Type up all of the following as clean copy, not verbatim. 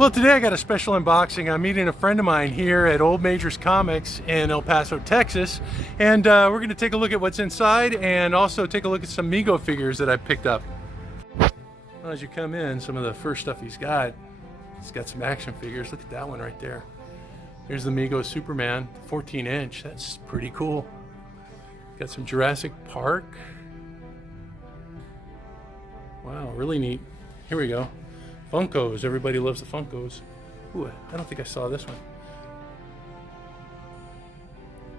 Well, today I got a special unboxing. I'm meeting a friend of mine here at Old Majors Comics in El Paso, Texas, and we're going to take a look at what's inside and also take a look at some Mego figures that I picked up. Well, as you come in, some of the first stuff he's got some action figures. Look at that one right there. There's the Mego Superman, 14-inch. That's pretty cool. Got some Jurassic Park. Wow, really neat. Here we go. Funkos. Everybody loves the Funkos. Ooh, I don't think I saw this one.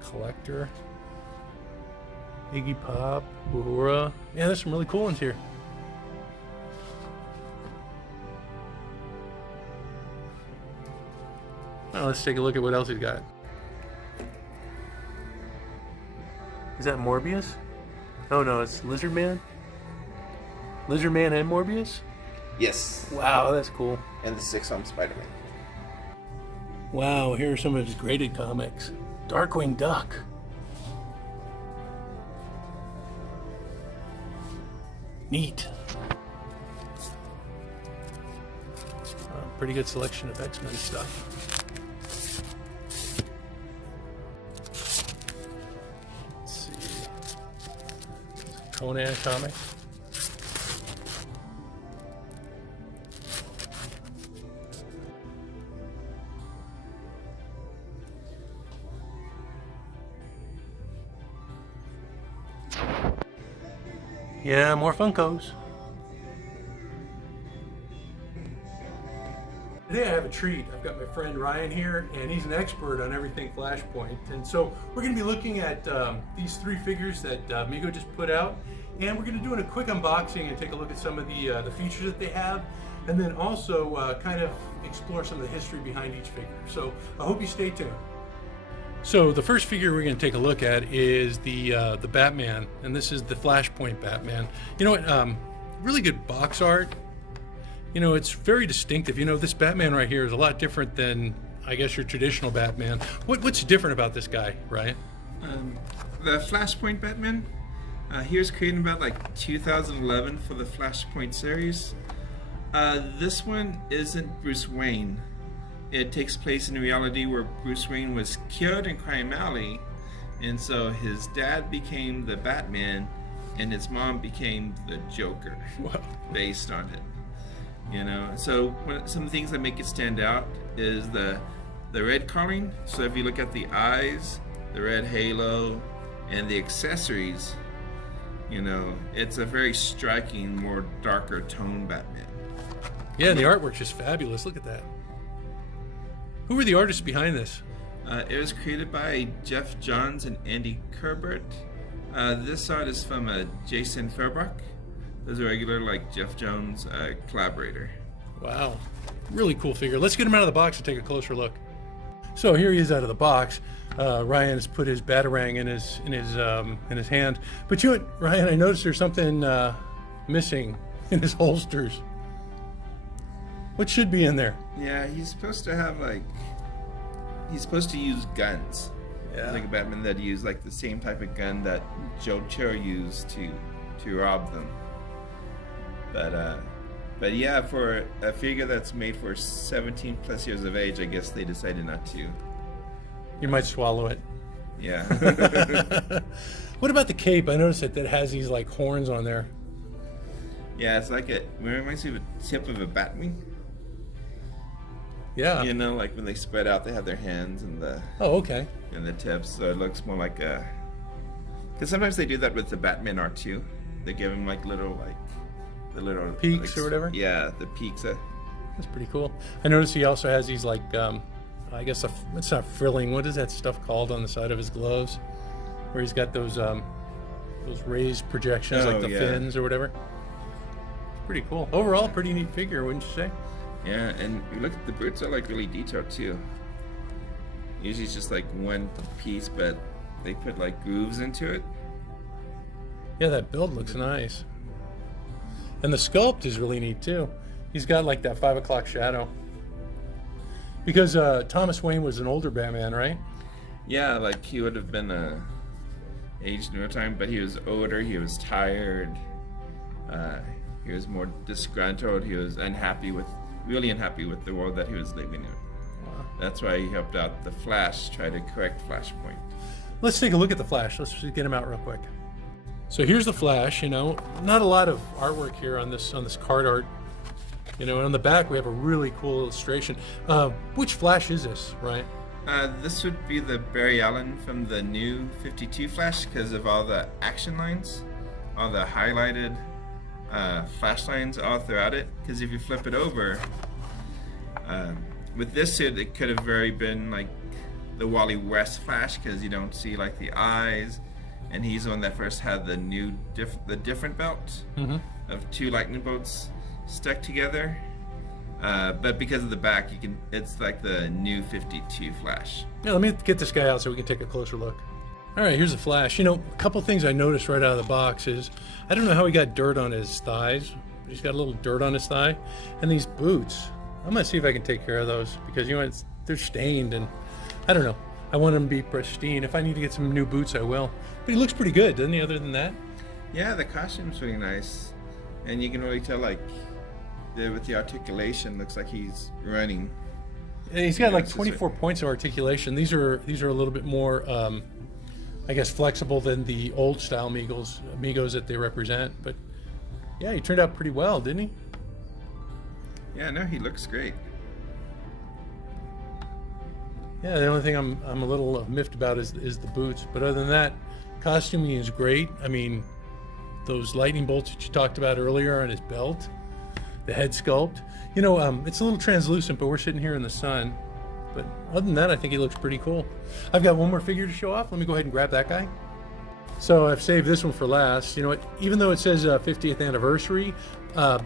Collector. Iggy Pop. Uhura. Yeah, there's some really cool ones here. Well, let's take a look at what else he's got. Is that Morbius? Oh no, it's Lizard Man? Lizard Man and Morbius? Yes. Wow, that's cool. And the 6-armed Spider-Man. Wow, here are some of his graded comics. Darkwing Duck. Neat. Pretty good selection of X-Men stuff. Let's see. Conan comic. Yeah, more Funkos. Today I have a treat. I've got my friend Ryan here, and he's an expert on everything Flashpoint. And so we're going to be looking at these three figures that Mego just put out, and we're going to do a quick unboxing and take a look at some of the features that they have, and then also kind of explore some of the history behind each figure. So I hope you stay tuned. So the first figure we're going to take a look at is the Batman, and this is the Flashpoint Batman. You know what? Really good box art. You know, it's very distinctive. You know, this Batman right here is a lot different than, I guess, your traditional Batman. What's different about this guy, Ryan? The Flashpoint Batman. He was created about like 2011 for the Flashpoint series. This one isn't Bruce Wayne. It takes place in a reality where Bruce Wayne was killed in Crime Alley, and so his dad became the Batman, and his mom became the Joker, based on it. You know, so some things that make it stand out is the red coloring. So if you look at the eyes, the red halo, and the accessories, you know, it's a very striking, more darker tone Batman. Yeah, and the artwork's just fabulous. Look at that. Who were the artists behind this? It was created by Jeff Johns and Andy Kubert. This art is from Jason Fairbach. There's a regular, like, Jeff Jones collaborator. Wow, really cool figure. Let's get him out of the box and take a closer look. So here he is out of the box. Ryan has put his Batarang in his hand. But you know what, Ryan? I noticed there's something missing in his holsters. What should be in there? Yeah, he's supposed to have he's supposed to use guns. Yeah. Like a Batman that used like the same type of gun that Joe Cho used to rob them. But yeah, for a figure that's made for 17 plus years of age, I guess they decided not to. You might swallow it. Yeah. What about the cape? I noticed that has these like horns on there. Yeah, it's like it reminds me of the tip of a Batwing. Yeah. You know, like when they spread out, they have their hands and the and the tips, so it looks more like a. Because sometimes they do that with the Batman art too. They give him like little the little peaks or whatever. Yeah, the peaks. That's pretty cool. I noticed he also has these like I guess it's not frilling. What is that stuff called on the side of his gloves? Where he's got those raised projections, like the fins or whatever. It's pretty cool. Overall, pretty neat figure, wouldn't you say? Yeah, and you look at the boots are like really detailed too. Usually it's just like one piece, but they put like grooves into it. Yeah, that build looks nice. And the sculpt is really neat too. He's got like that 5 o'clock shadow. Because Thomas Wayne was an older Batman, right? Yeah, like he would have been aged in no time, but he was older, he was tired. He was more disgruntled. He was unhappy with really unhappy with the world that he was living in. Wow. That's why he helped out the Flash try to correct Flashpoint. Let's take a look at the Flash. Let's just get him out real quick. So here's the Flash. You know, not a lot of artwork here on this card art. You know, and on the back we have a really cool illustration. Which Flash is this, Ryan? This would be the Barry Allen from the new 52 Flash because of all the action lines, all the highlighted flash lines all throughout it. Because if you flip it over, with this suit, it could have very been like the Wally West Flash because you don't see like the eyes, and he's the one that first had the new different belt of two lightning bolts stuck together. But because of the back, it's like the new 52 Flash. Yeah, let me get this guy out so we can take a closer look. All right, here's the Flash. You know, a couple things I noticed right out of the box is, I don't know how he got dirt on his thighs, but he's got a little dirt on his thigh. And these boots, I'm gonna see if I can take care of those because, you know, they're stained and I don't know. I want them to be pristine. If I need to get some new boots, I will. But he looks pretty good, doesn't he, other than that? Yeah, the costume's really nice. And you can really tell, like, with the articulation, looks like he's running. And he's got like 24 points of articulation. These are a little bit more, I guess, flexible than the old style Megos that they represent. But yeah, he turned out pretty well, didn't he? Yeah, no, he looks great. Yeah, the only thing I'm a little miffed about is the boots. But other than that, costuming is great. I mean, those lightning bolts that you talked about earlier on his belt, the head sculpt. You know, it's a little translucent, but we're sitting here in the sun. But other than that, I think he looks pretty cool. I've got one more figure to show off. Let me go ahead and grab that guy. So I've saved this one for last. You know what? Even though it says 50th anniversary, I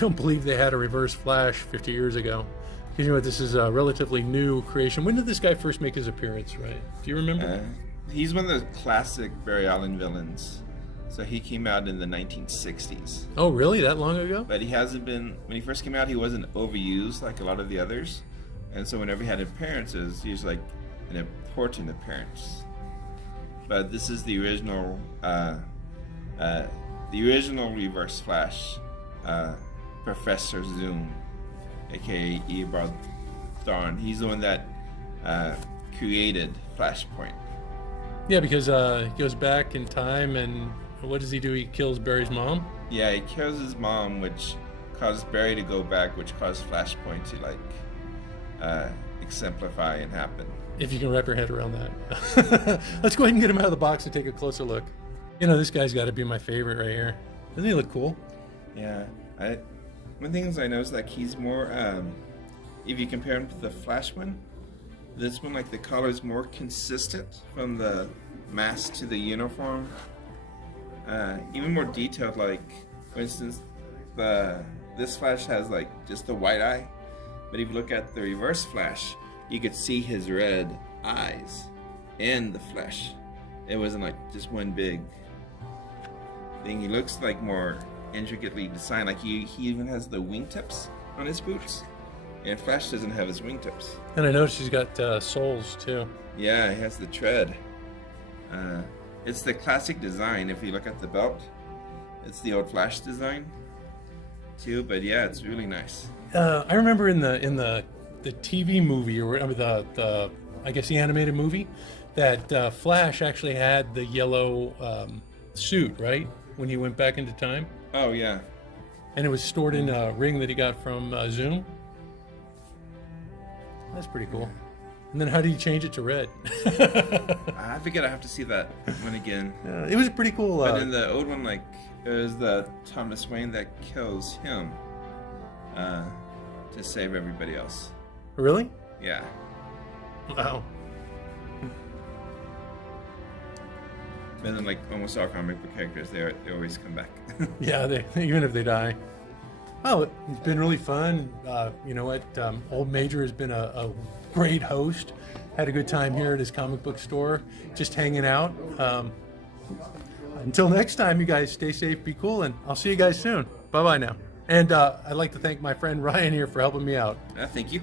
don't believe they had a Reverse Flash 50 years ago. Because you know what? This is a relatively new creation. When did this guy first make his appearance, right? Do you remember? He's one of the classic Barry Allen villains. So he came out in the 1960s. Oh, really? That long ago? But he hasn't been, when he first came out, he wasn't overused like a lot of the others. And so whenever he had appearances, he was like an important appearance. But this is the original Reverse Flash, Professor Zoom, aka Eobard Thawne. He's the one that created Flashpoint. Yeah, because he goes back in time and what does he do? He kills Barry's mom? Yeah, he kills his mom, which causes Barry to go back, which caused Flashpoint to like exemplify and happen. If you can wrap your head around that. Let's go ahead and get him out of the box and take a closer look. You know, this guy's got to be my favorite right here. Doesn't he look cool? Yeah. One thing is I noticed like he's more, if you compare him to the Flash one, this one, like the color is more consistent from the mask to the uniform. Even more detailed, like for instance, this Flash has like just the white eye, but if you look at the Reverse Flash, you could see his red eyes in the flesh. It wasn't like just one big thing. He looks like more intricately designed. Like he even has the wingtips on his boots, and Flash doesn't have his wingtips. And I noticed he's got soles too. Yeah, he has the tread. It's the classic design. If you look at the belt, it's the old Flash design too. But yeah, it's really nice. I remember in the TV movie, or the I guess the animated movie, that Flash actually had the yellow suit, right? When he went back into time. Oh yeah. And it was stored in a ring that he got from Zoom. That's pretty cool. And then how do you change it to red? I forget. I have to see that one again. It was pretty cool. But in the old one, like it was the Thomas Wayne that kills him to save everybody else. Really? Yeah. Wow. But then, like almost all comic book characters, they always come back. Yeah, even if they die. Oh, it's been really fun. You know what? Old Major has been a great host. Had a good time here at his comic book store, just hanging out. Until next time, you guys stay safe, be cool, and I'll see you guys soon. Bye-bye now. And I'd like to thank my friend Ryan here for helping me out. Thank you.